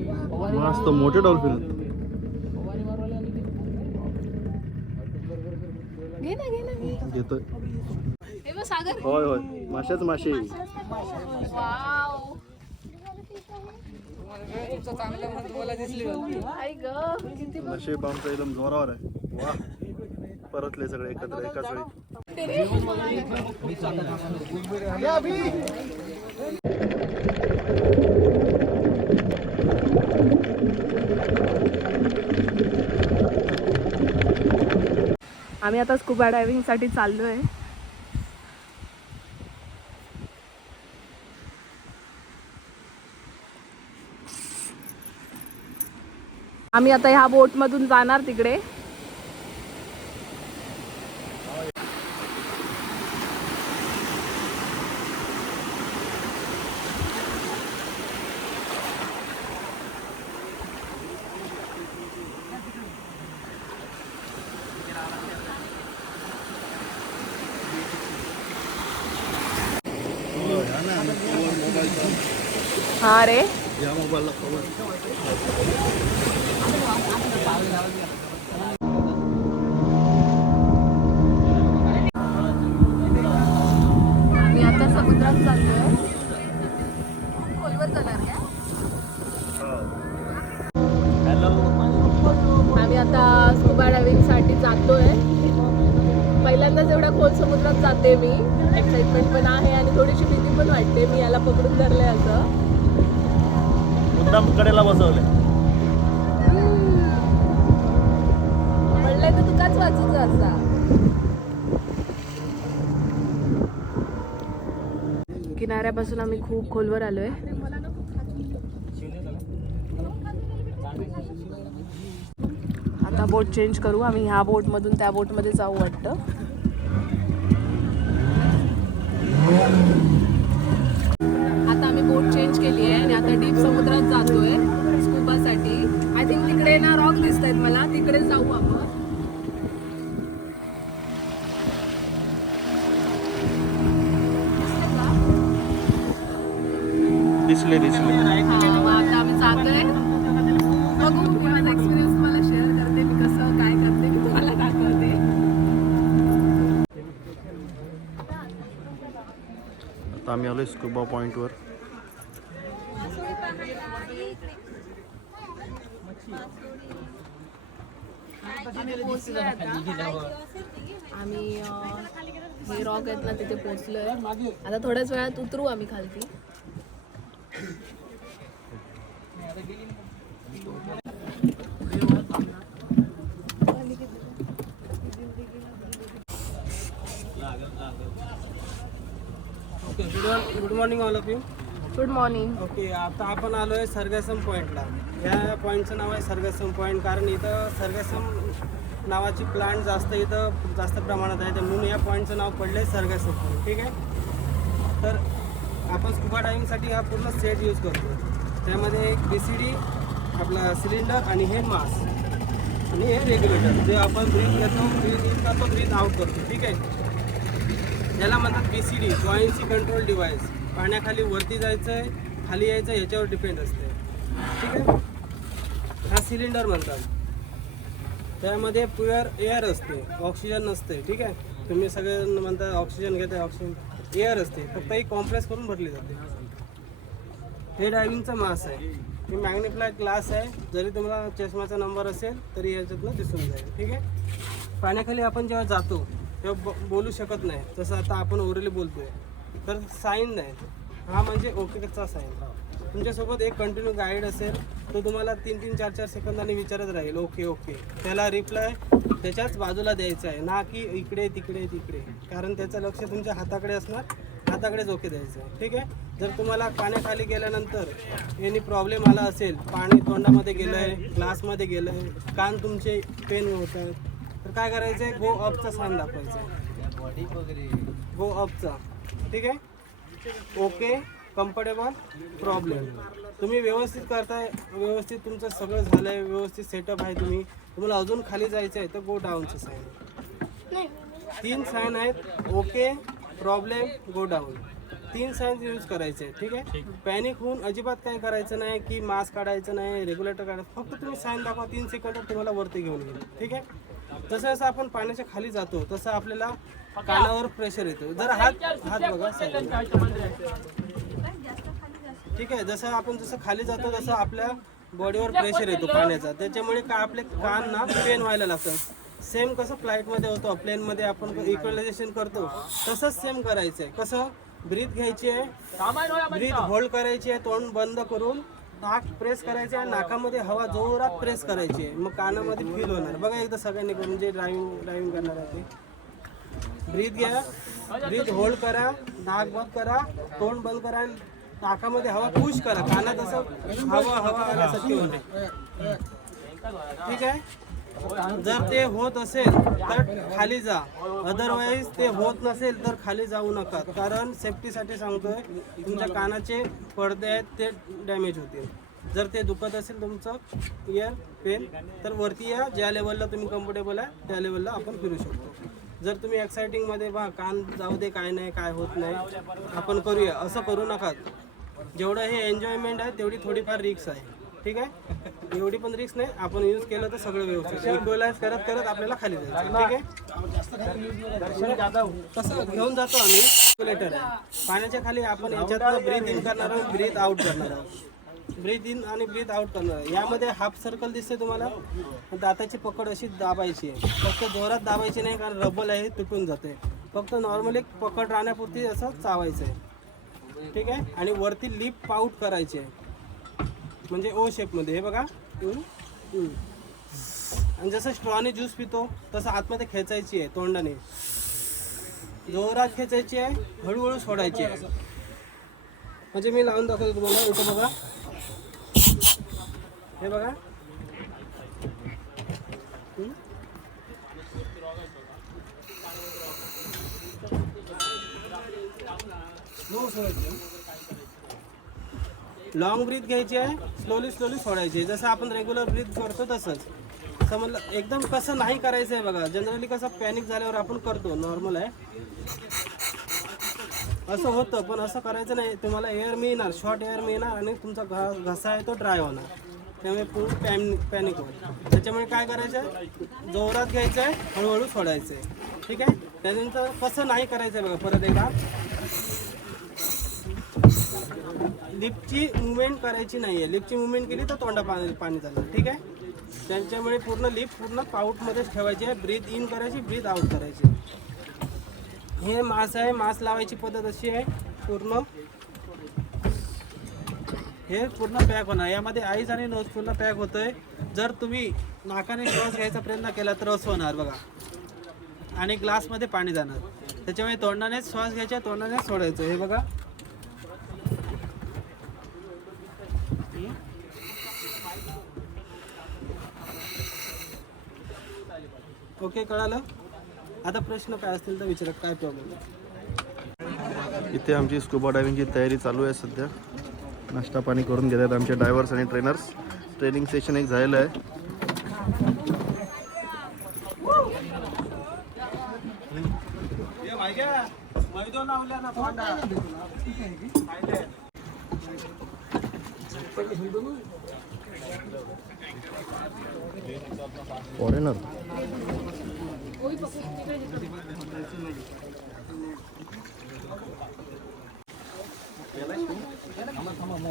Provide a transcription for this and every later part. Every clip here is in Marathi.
मस्त मोठे डॉल्फिन हे होय होय. माशाच मासे नशीब आमचं एकदम जोरावर आहे. वा. परतले सगळे एकत्र एकाच वेळी. आम्ही आता स्कूबा डायव्हिंगसाठी आहे आम्ही आता ह्या बोट मधून जाणार तिकडे हा रे या मोबाईलला कवर आम्ही आता समुद्रात चाललोय खोलवर जाणार का हॅलो आम्ही आता स्कुबा डायव्हिंगसाठी जातोय पहिल्यांदाच एवढ्या समुद्रात जाते मी. एक्साइटमेंट पण आहे आणि थोडीशी भीती पण वाटते. मी याला पकडून धरलंय असं. मुद्दाम कडेला बसवले म्हणलंय तर तुकाच वाचूचा असा. किनाऱ्यापासून आम्ही खूप खोलवर आलोय. आता बोट चेंज करू. आम्ही ह्या बोटमधून त्या बोटमध्ये जाऊ वाटतं. आता आम्ही बोट चेंज केली आहे आणि आता डीप समुद्रात जातोय स्कुबासाठी आय थिंक तिकडे ना रॉक दिसत आहेत मला. तिकडे जाऊ आपण? दिसले दिसले. स्कुबा पॉईंटवर आम्ही आम्ही हे रॉक आहेत ना तिथे पोहोचलोय. आता थोड्याच वेळात उतरू आम्ही खालती okay good good morning all of you good morning okay आता आपण आलो आहे सरगसम पॉईंटला या पॉईंटचं नाव आहे सरगसम पॉईंट कारण इथं सरगसम नावाची प्लांट जास्त इथं जास्त प्रमाणात आहे. तर म्हणून या पॉईंटचं नाव पडलं आहे सरगसम. पॉईंट ठीक आहे? तर आपण स्कुबा डायविंगसाठी हा पूर्ण सेट यूज करतो त्यामध्ये एक बी सी डी आपला सिलेंडर आणि हे मास्क आणि हे रेग्युलेटर जे आपण ब्रीथ घेतो ब्रीथ इन करतो ब्रीथ आउट करतो. ठीक आहे? याला म्हणतात B C D buoyancy control device पाण्याखाली वरती जायचं आहे खाली यायचं आहे याच्यावर डिपेंड असते ठीक आहे? हा सिलेंडर म्हणतात. त्यामध्ये प्युअर एअर असते ऑक्सिजन नसते ठीक आहे? तुम्ही सगळे म्हणता ऑक्सिजन घेता ऑक्सिजन एअर असते फक्त एक कॉम्प्रेस करून भरली जाते. हे डायविंगचा मास आहे. हे मॅग्निफ्लाय ग्लास आहे. जरी तुम्हाला चष्माचा नंबर असेल तरी याच्यातनं दिसून जाईल. ठीक आहे? पाण्याखाली आपण जेव्हा जातो तेव्हा ब- बोलू शकत नाही. जसं आता आपण ओरली बोलतोय. तर साईन नाही हा म्हणजे ओकेचा साईन तुमच्यासोबत एक कंटिन्यू गाईड असेल तो तुम्हाला तीन तीन चार चार सेकंदांनी विचारत राहील ओके ओके त्याला रिप्लाय त्याच्याच बाजूला द्यायचा आहे. ना की इकडे तिकडे तिकडे. कारण त्याचं लक्ष तुमच्या हाताकडे असणार हाताकडेच ओके द्यायचं आहे. ठीक आहे? जर तुम्हाला पाण्याखाली गेल्यानंतर एनी प्रॉब्लेम आला असेल पाणी तोंडामध्ये गेलं आहे ग्लासमध्ये गेलं आहे कान तुमचे पेन होत आहेत तर काय करायचं आहे गो अपचा साईन दाखवायचा गो अपचा ठीक आहे? ओके कम्फर्टेबल प्रॉब्लेम तुम्ही व्यवस्थित करताय व्यवस्थित तुमचं सगळं झालं आहे व्यवस्थित सेटअप आहे तुम्ही. तुम्हाला अजून खाली जायचं आहे तर गो डाऊनचं साईन तीन साईन आहेत ओके प्रॉब्लेम गो डाऊन तीन सायन्स यूज करायचे ठीक आहे? पॅनिक होऊन अजिबात काय करायचं नाही की मास्क काढायचं नाही रेग्युलेटर काढायचं. फक्त तुम्ही साईन दाखवा तीन सेकंदात तुम्हाला वरती घेऊन येईल ठीक आहे? जसं जसं आपण पाण्याच्या खाली जातो तसं आपल्याला कानावर प्रेशर येतो. जर हात हात बघा. ठीक आहे जसं आपण जसं खाली जातो तसं आपल्या बॉडीवर प्रेशर येतो पाण्याचा त्याच्यामुळे काय आपले कान ना पेन व्हायला लागतं. सेम कसं फ्लाईटमध्ये होतं प्लेनमध्ये आपण इक्वलायझेशन करतो तसंच सेम करायचं आहे कसं? ब्रीथ घ्यायची आहे. ब्रीथ होल्ड करायची आहे तोंड बंद करून नाक प्रेस करायचे आहे नाकामध्ये हवा जोरात प्रेस करायची आहे. मग कानामध्ये फील होणार. बघा एकदा सगळ्यांनी करून जे ड्रायव्हिंग ड्रायव्हिंग करणार आहे ते. ब्रीथ घ्या. ब्रीथ होल्ड करा नाक बंद करा तोंड बंद करा नाकामध्ये हवा पुश करा. कानात असं हवा हवा आल्यासारखी होणे ठीक आहे? जर ते होत असेल तर खाली जा. अदरवाईज ते होत नसेल तर खाली जाऊ नका. कारण सेफ्टीसाठी सांगतोय तुमच्या कानाचे पडदे आहेत ते डॅमेज होतील. जर ते दुखत असेल तुमचं इयर पेन तर वरती या. ज्या लेवलला तुम्ही कम्फर्टेबल आहे त्या लेवलला आपण फिरू शकतो. जर तुम्ही एक्सायटिंगमध्ये बा कान जाऊ दे काय नाही काय होत नाही आपण करूया. असं करू नका. जेवढं हे एन्जॉयमेंट आहे तेवढी थोडीफार रिक्स आहे. ठीक आहे? एवढी पण रिक्स नाही. आपण यूज केलं तर सगळं व्यवस्थित. इक्वलाइज करत करत आपल्याला खाली जायचं ठीक आहे? तसं घेऊन जातो आम्ही. कॅल्क्युलेटर पाण्याच्या खाली आपण याच्यात ब्रीथ इन करणार आहोत ब्रीथ आउट करणार आहोत. ब्रीथ इन आणि ब्रीथ आउट करणार यामध्ये हाफ सर्कल दिसते तुम्हाला? दाताची पकड अशी दाबायची आहे. फक्त जोरात दाबायची नाही कारण रबल आहे तुटून जाते. फक्त नॉर्मली पकड राहण्यापुरती असं चावायचं आहे. ठीक आहे? आणि वरती लिप पाऊट करायचे आहे. म्हणजे ओ शेपमध्ये हे बघा. आणि जसं स्ट्रॉने ज्यूस पितो तसं आतमध्ये खेचायची आहे तोंडाने. जोरात खेचायची आहे हळूहळू सोडायची आहे. म्हणजे मी लावून दाखवतो तुम्हाला इथं बघा. हे बघा. लॉंग ब्रीथ घ्यायची आहे स्लोली स्लोली सोडायची आहे. जसं आपण रेग्युलर ब्रीथ करतो तसंच. समजलं? एकदम कसं नाही करायचं आहे बघा. जनरली कसं पॅनिक झाल्यावर आपण करतो नॉर्मल आहे. असं होतं पण असं करायचं नाही. तुम्हाला एअर मिळणार शॉर्ट एअर मिळणार आणि तुमचा घ घसा आहे तो ड्राय होणार. त्यामुळे पूर्ण पॅन पॅनिक होईल. त्याच्यामुळे काय करायचं आहे जोरात घ्यायचं आहे हळूहळू सोडायचं आहे ठीक आहे? त्याच्यानंतर कसं नाही करायचं आहे बघा परत एकदा. लिपची मुवमेंट करायची नाही आहे लिपची मुवमेंट केली तर तोंडा पाणी पाणी चाललं ठीक आहे? त्यांच्यामुळे पूर्ण लिप पूर्ण पाऊटमध्येच ठेवायची आहे. ब्रीथ इन करायची ब्रीथ आउट करायची. हे मास आहे मास लावायची पद्धत अशी आहे. पूर्ण हे पूर्ण पॅक होणार. यामध्ये आईज आणि नोज पूर्ण पॅक होतोय. जर तुम्ही नाकाने श्वास घ्यायचा प्रयत्न केला तर असं होणार बघा. आणि ग्लासमध्ये पाणी जाणार. त्याच्यामुळे तोंडानेच श्वास घ्यायचा तोंडानेच सोडायचं. हे बघा. ओके कळालं? आता प्रश्न काय असतील तर विचारा काय प्रॉब्लेम इथे आमची स्कुबा डायविंगची तयारी चालू आहे सध्या. नाश्ता पाणी करून घेतात आमचे ड्रायव्हर्स आणि ट्रेनर्स. ट्रेनिंग सेशन एक झालेलं आहे. Foreigner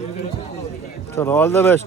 Chalo, all the best.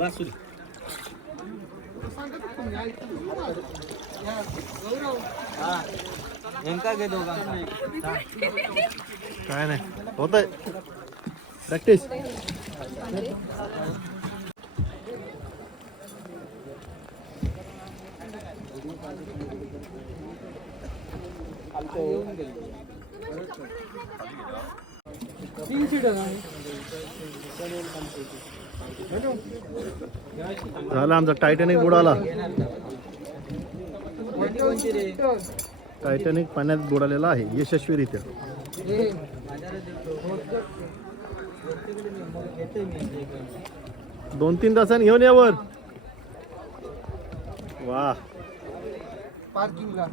चलो ऑल द बेस्ट काय नाही होत आहे प्रॅक्टिस झाला आमचा टायटॅनिक बुडाला. टायटॅनिक पाण्यात बुडालेला आहे यशस्वीरित्या. दोन तीन तासांनी घेऊन यावर वा. पार्किंगला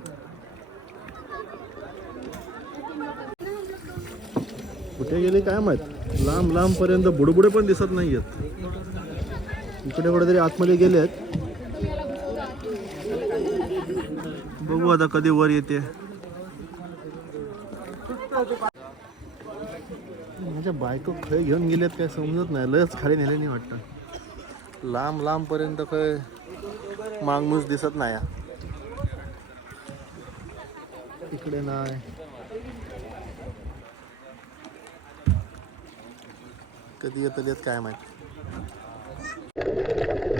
कुठे गेले काय माहीत? लांब लांब पर्यंत बुडबुडे पण दिसत नाहीयेत. इकडे कुठेतरी आतमध्ये गेले आहेत बघू आता कधी वर येते. माझ्या बायको खय घेऊन गेलेत काय समजत नाही. लयच खाली नेले नाही वाटतं. लांब लांब पर्यंत काय मागमूस दिसत नाही. हा. इकडे नाही. कधी येतले काय माहिती. Thank you.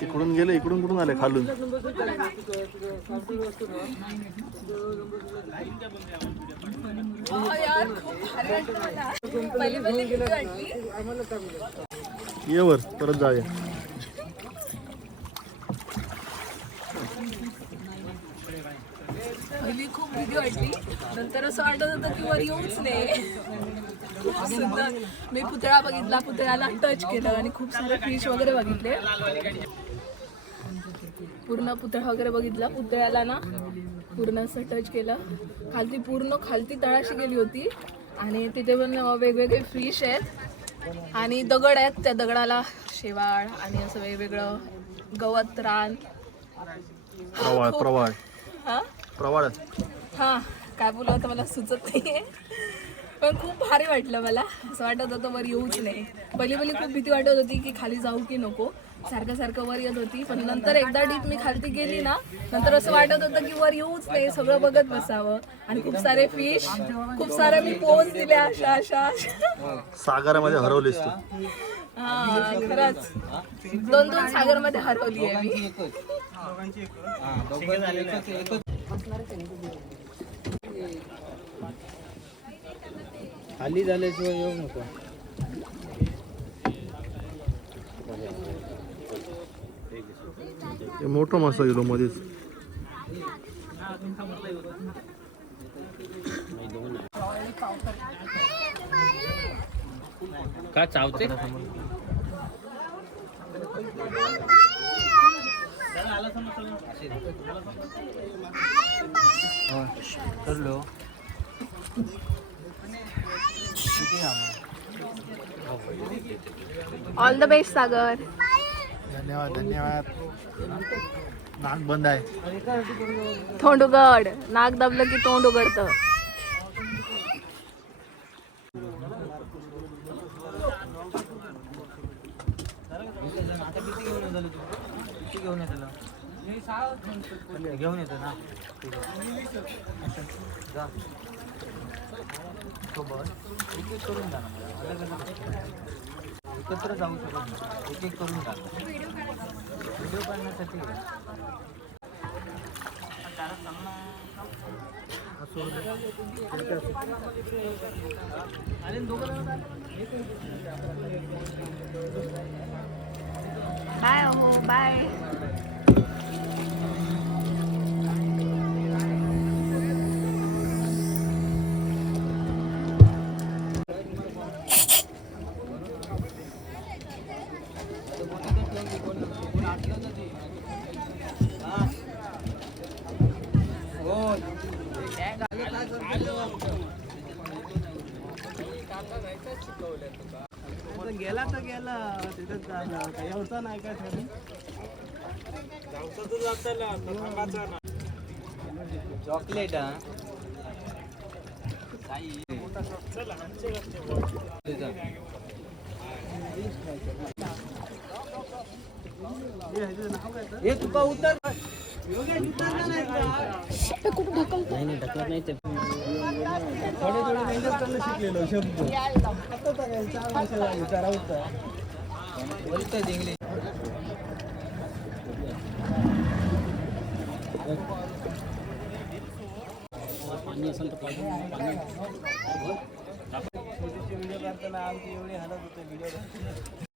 तिकडून गेले इकडून कुठून आले खालून? हो ये वर परत जाऊया पहिली खूप भीती वाटली. नंतर असं वाटत होतं की वर येऊच नाही खूप सुंदर. मी पुतळा बघितला पुतळ्याला टच केलं आणि खूप सारे फिश वगैरे बघितले. पूर्ण पुतळा वगैरे बघितला. पुतळ्याला ना पूर्ण असं टच केलं. खालती पूर्ण खालती तळाशी गेली होती. आणि तिथे पण वेगवेगळे फिश आहेत. आणि दगड आहेत त्या दगडाला शेवाळ आणि असं वेगवेगळं गवत रान. प्रवाळ प्रवाळ. हा? प्रवाळ. हा काय बोलू आता मला सुचत नाहीये. पण खूप भारी वाटलं मला. असं वाटत होतं वर येऊच नाही. पहिली पहिली खूप भीती वाटत होती की खाली जाऊ की नको. सारखं सारखं वर येत होती. पण नंतर एकदा डीप मी खालती गेली ना नंतर असं वाटत होतं की वर येऊच नाही सगळं बघत बसावं. आणि खूप सारे फिश खूप सारे मी पोज दिल्या अशा अशा सागरामध्ये हरवलीस तू. हा खरंच. दोन दोन सागरमध्ये हरवली आहे मी खाली झाल्याशिवाय येऊ नको. ते मोठं मासा गेलो मध्येच. का चावते? करलो ऑल द बेस्ट सागर धन्यवाद धन्यवाद. नाक बंद आहे. तोंड उघड. नाक दाबलं की तोंड उघडतं. घेऊन येतो घेऊन येतो ना जा सोबत एक एक करून जाणार अलग अलग एकत्र जाऊ शकत नाही. एक एक करून जाणार व्हिडिओ काढण्यासाठी बाय हो बाय. गेला. तर गेला तिथंच झाला. काही होता नाही काय ठरलं चॉकलेट हे? तुका उतर. योगेश उतरला नाही का? नाही नाही ढकलत नाही ते. थोडे थोडे मेहनत करणं शिकलेलो शब्द आता तर काय, चार वर्ष झाली, जरा होता. बोलतोय इंग्लिश पाणी असेल तर पाणी व्हिडिओ करताना आमची एवढी हालत होते व्हिडिओ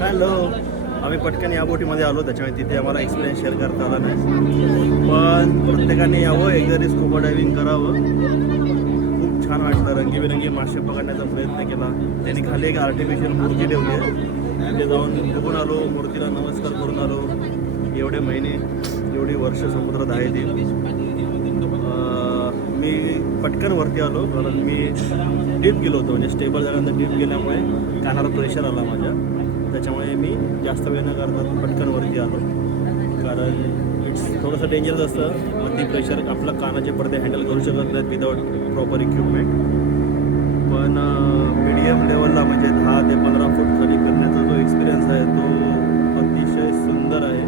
हॅलो. आम्ही पटकन या बोटीमध्ये आलो त्याच्यामुळे तिथे आम्हाला एक्सपिरियन्स शेअर करता आला नाही. पण प्रत्येकाने यावं एकदा तरी स्कूबा डायव्हिंग करावं. खूप छान वाटतं. रंगीबिरंगी मासे पकडण्याचा प्रयत्न केला. त्यांनी खाली एक आर्टिफिशियल मूर्ती ठेवली आहे. तिथे जाऊन बघून आलो मूर्तीला नमस्कार करून आलो. एवढे महिने एवढी वर्ष समुद्रात आहे ती. पटकन वरती आलो कारण मी डीप गेलो होतो. म्हणजे स्टेबल झाल्यानंतर डीप गेल्यामुळे कानाला प्रेशर आला माझ्या. त्याच्यामुळे मी जास्त वेळ न करता पटकन वरती आलो. कारण इट्स थोडंसं डेंजरस असतं. अगदी प्रेशर आपलं कानाचे पडदे हँडल करू शकत नाहीत विदाऊट प्रॉपर इक्विपमेंट पण मीडियम लेवलला म्हणजे दहा ते पंधरा फूट खाली करण्याचा जो एक्सपिरियन्स आहे तो अतिशय सुंदर आहे.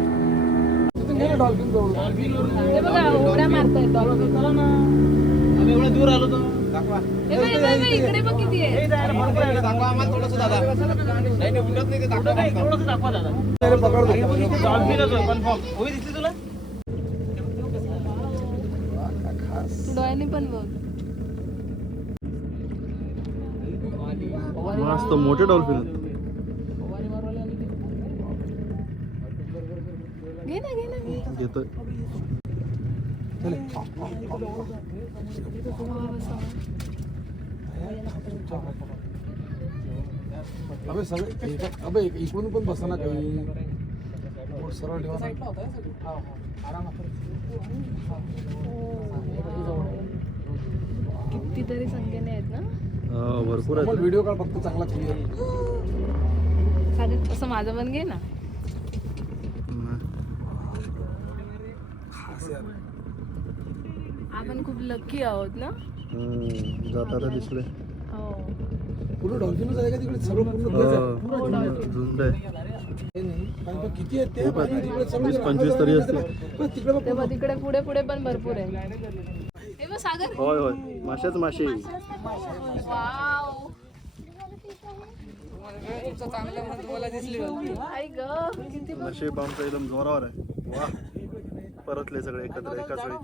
डॉल्फिन दूर आलो तर हे बघ, हे बघ, हे बघ, इकडे बघ किती आहे. दाखवा. आम्हाला थोडंसं दादा. नाही नाही उडत नाही ते दाखवा थोडंसं दाखवा दादा. कन्फर्म होई दिसली तुला? तू डोळ्यांनी पण बघ. मस्त मोठे डॉल्फिन घे ना घे ना घे. घेतोय. अबे सगळे अबे इकडून पण बसा ना काही सरळ ठेवा. कितीतरी संख्येने आहेत ना? अं, भरपूर व्हिडिओ काढ फक्त चांगला क्लिअर चालेल असं माझं पण घे ना. आपण खूप लकी आहोत ना? हम्म, जाताना दिसले. हो. पूर्ण डॉल्फिनच आहे का तिकडे? सगळं पूर्ण तेच आहे. हो, dolphin. झुंड आहे. हे नाही. कारण पण किती आहेत ते? खूप आहेत. पाहिजे तिकडे सगळं वीस जर पंचवीस तरी अंदाज असतील. पण तिकडे बघ ते बघ तिकडे पुढे पुढे पण भरपूर आहे. हे बघ सागर. होय होय. माशाच मासे वाव. आई ग किती बघ. नशीब आमचं एकदम जोरावर आहे. वा. परतले सगळे एकत्र एकाच वेळी.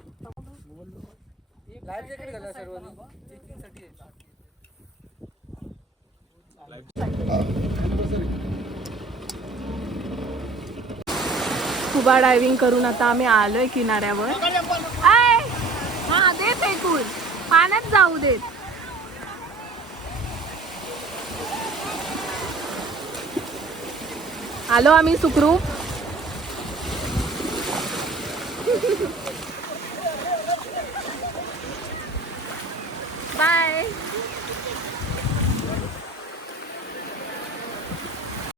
स्कुबा डायव्हिंग करून आता आम्ही आलोय किनाऱ्यावर. आय! हा दे फेकून. पाण्यात जाऊ देत. आलो आम्ही सुखरूप. बाय